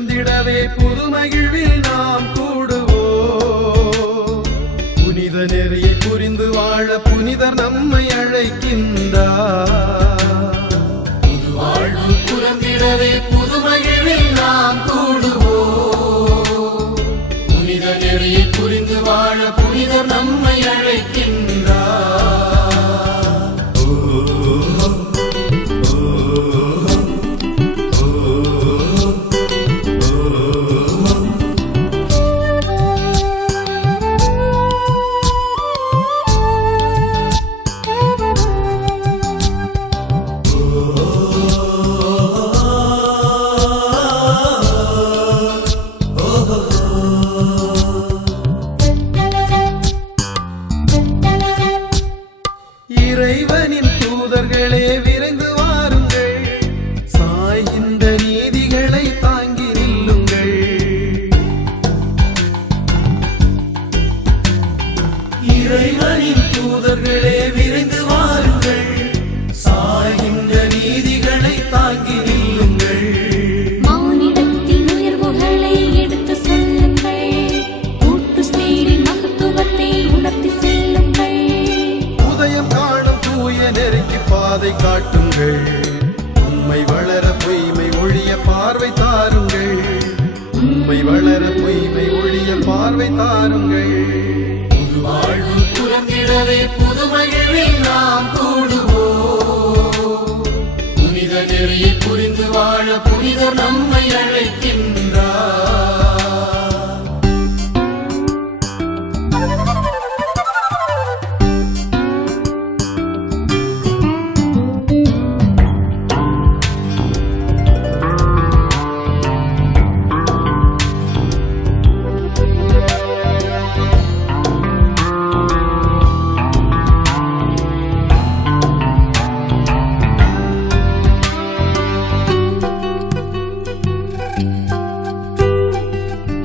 புலந்திடவே புது மகிழ்வில் நாம் கூடுவோம். புனித நெறியை புரிந்து வாழ புனிதர் நம்மை அழைக்கின்றார். புது வாழ்வு புலந்திடவே புது மகிழ்வில் நாம் கூடுவோம். புனித நெறியை புரிந்து வாழ புனிதர் நம்மை அழைக்கின்றார். இறைவனின் தூதர்களே விரைந்து வாருங்கள், சாய்கின்ற நீதிகளை தாங்கி நில்லுங்கள். இறைவனின் தூதர்களே விரைந்து வாருங்கள், சாய்கின்ற நீதிகளை தாங்கி நில்லுங்கள். மானிடத்தின் உயர்வுகளை எடுத்து சொல்லுங்கள், கூட்டு சேரின் மகத்துவத்தை உணர்த்தி செல்லுங்கள். உதயம் காணும் தூய நெருக்கி பாதை காட்டுங்கள், உண்மை வளர பொய்மை ஒழிய பார்வை தாருங்கள். உண்மை வளர பொய்மை ஒழிய பார்வை தாருங்கள். புது வாழ்வு புலந்திடவே புது மகிழ்வில் நாம் கூடுவோம். புனித நெறியை புரிந்து வாழ புனிதர் நம்மை அழைக்கின்றார்.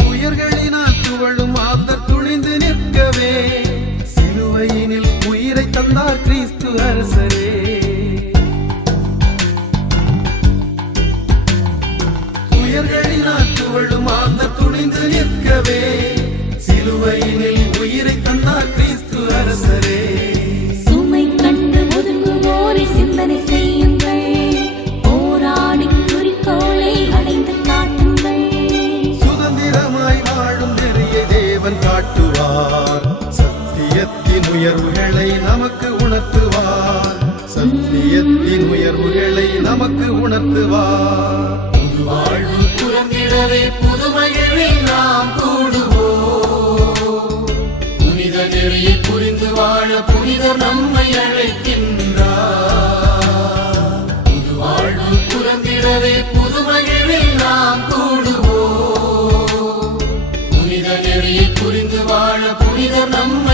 உயர்களினால் துவழும் ஆப்தர் துணிந்து நிற்கவே, சிலுவையினில் உயிரை தந்தார் கிறிஸ்து அரசரே. உயர்களினால் துவழும் ஆப்தர் துணிந்து நிற்கவே, சிலுவையினில் உயிரை தந்தார் கிறிஸ்து அரசரே. சுமை கண்டு ஒதுங்குவோரை சிந்தனை செய்யுங்கள், போராடி குறிக்கோளை அடைந்து காட்டுங்கள். சுதந்திரமாய் வாழும் நெறியை தேவன் காட்டுவார், சத்தியத்தின் உயர்வுகளை நமக்கு உணர்த்துவார். சத்தியத்தின் உயர்வுகளை நமக்கு உணர்த்துவார். புது வாழ்வு புலந்திடவே புது மகிழ்வில் நாம் கூடுவோம். புனித நெறியை புரிந்து வாழ புனிதர் நம்மை அழைக்கின்றார். புது வாழ்வு புலந்திடவே புது மகிழ்வில் நாம் கூடுவோம். புனித நெறியை புரிந்து வாழ புனிதர் நம்மை